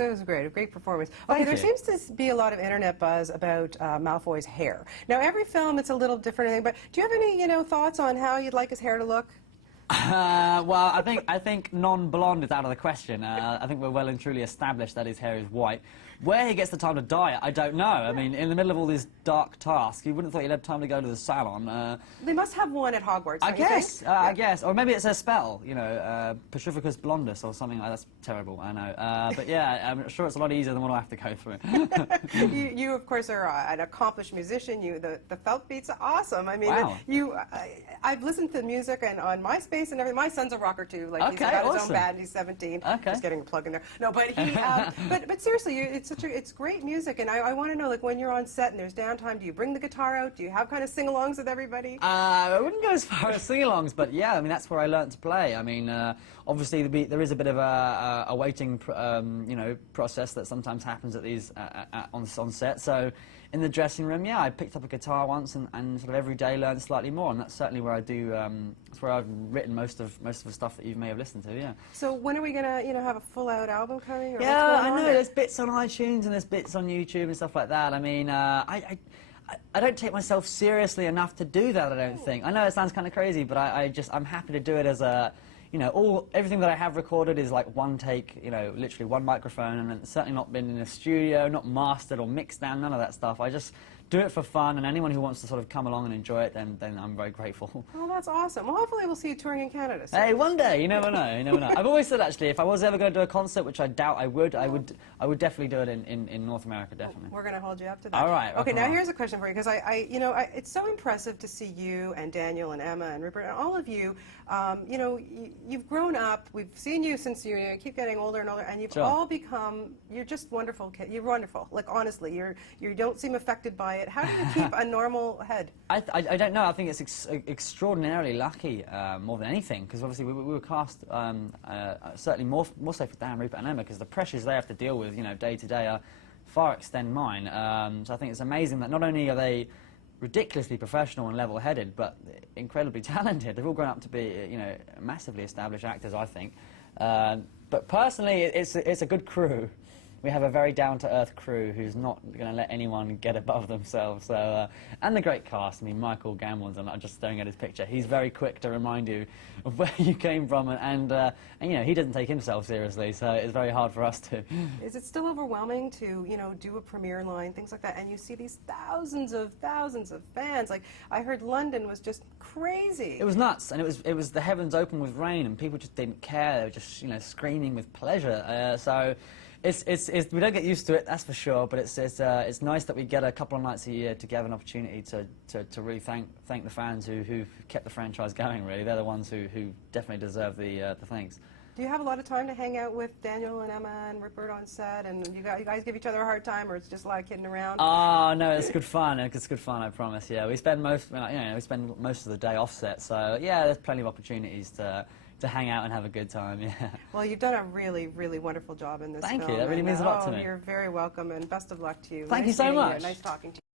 It was great. A great performance. Okay, there seems to be a lot of internet buzz about Malfoy's hair. Now, every film it's a little different, but do you have any, thoughts on how you'd like his hair to look? Well, I think non-blonde is out of the question. I think we're well and truly established that his hair is white. Where he gets the time to dye it, I don't know. I mean, in the middle of all these dark tasks, you wouldn't have thought he'd have time to go to the salon. They must have one at Hogwarts, I guess. Or maybe it's a spell, Petrificus blondus or something like that. That's terrible, I know. But yeah, I'm sure it's a lot easier than what I have to go through. you of course, are an accomplished musician. The felt beat's awesome. I mean, wow. I've listened to the music and on MySpace and everything. My son's a rocker too. Like, he's got his own band. He's 17. Okay. Just getting a plug in there. No, but but seriously, it's great music, and I want to know, like, when you're on set and there's downtime, do you bring the guitar out? Do you have kind of sing-alongs with everybody? I wouldn't go as far as sing-alongs, but yeah, I mean, that's where I learned to play. I mean, obviously there is a bit of a waiting, process that sometimes happens at these on set. So in the dressing room, yeah, I picked up a guitar once and sort of every day learned slightly more, and that's certainly where I do. That's where I've written most of the stuff that you may have listened to. Yeah. So when are we gonna, have a full-out album coming? Or yeah, I know. There's bits on iTunes and there's bits on YouTube and stuff like that. I mean, I don't take myself seriously enough to do that, I don't think. I know it sounds kind of crazy, but I'm happy to do it as a, everything that I have recorded is like one take, literally one microphone, and it's certainly not been in a studio, not mastered or mixed down, none of that stuff. I just do it for fun, and anyone who wants to sort of come along and enjoy it, then I'm very grateful. Oh, that's awesome. Well, hopefully we'll see you touring in Canada soon. Hey, one day, you never know, you never know. I've always said, actually, if I was ever going to do a concert, which I doubt I would definitely do it in North America, definitely. We're going to hold you up to that. All right. Okay, now here's a question for you, because it's so impressive to see you and Daniel and Emma and Rupert and all of you, you've grown up, we've seen you since you keep getting older and older, and you've all become, you're just wonderful kids. You're wonderful, like, honestly, you don't seem affected by it. How do you keep a normal head? I don't know. I think it's extraordinarily lucky, more than anything, because obviously we were cast certainly more so for Dan, Rupert and Emma, because the pressures they have to deal with, day to day, far extend mine. So I think it's amazing that not only are they ridiculously professional and level-headed, but incredibly talented. They've all grown up to be, massively established actors, I think. But personally, it's a good crew. We have a very down-to-earth crew who's not going to let anyone get above themselves. So, and the great cast. I mean, Michael Gambon's, I'm just staring at his picture. He's very quick to remind you of where you came from, and he doesn't take himself seriously. So it's very hard for us to. Is it still overwhelming to do a premiere line, things like that, and you see these thousands of fans? Like, I heard London was just crazy. It was nuts, and it was the heavens open with rain, and people just didn't care. They were just screaming with pleasure. So. We don't get used to it, that's for sure, but it's nice that we get a couple of nights a year to have an opportunity to really thank the fans who've kept the franchise going, really. They're the ones who definitely deserve the thanks. Do you have a lot of time to hang out with Daniel and Emma and Rupert on set, and you guys give each other a hard time, or it's just a lot of kidding around? Oh, no, it's good fun. It's good fun, I promise, yeah. We spend most of the day off set, so yeah, there's plenty of opportunities to hang out and have a good time, yeah. Well, you've done a really, really wonderful job in this film. Thank you. That really means a lot to me. You're very welcome, and best of luck to you. Thank you so much. Nice talking to you.